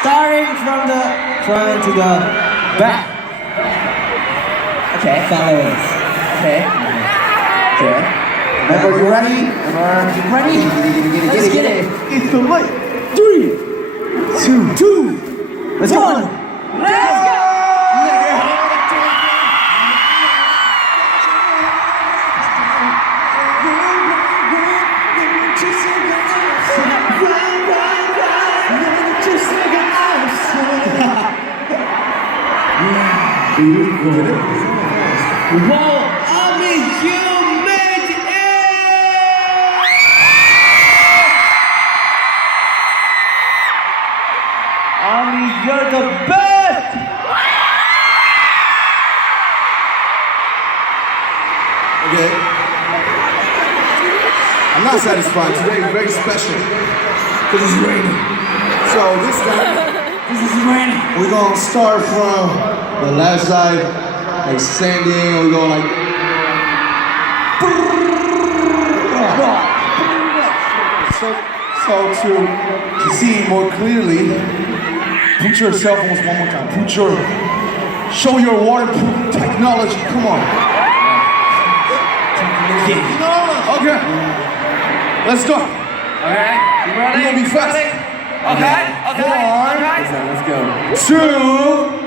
Starting from the front to the back. Okay, fellas. Okay. Okay. Remember, you ready? Ready? Let's get it. It's the light. 3, 2, let's go. Let's go. Whoa, Ami, you made it! Ami, you're the best! Okay. I'm not satisfied. Today is very special because it's raining. So this time, we're gonna start from the left side, like standing, or we go like. So to see more clearly, put your cell phones one more time. Show your waterproof technology. Come on. Okay. Let's go. Okay, you ready? We're gonna be fast. Okay. 1, Let's go. 2.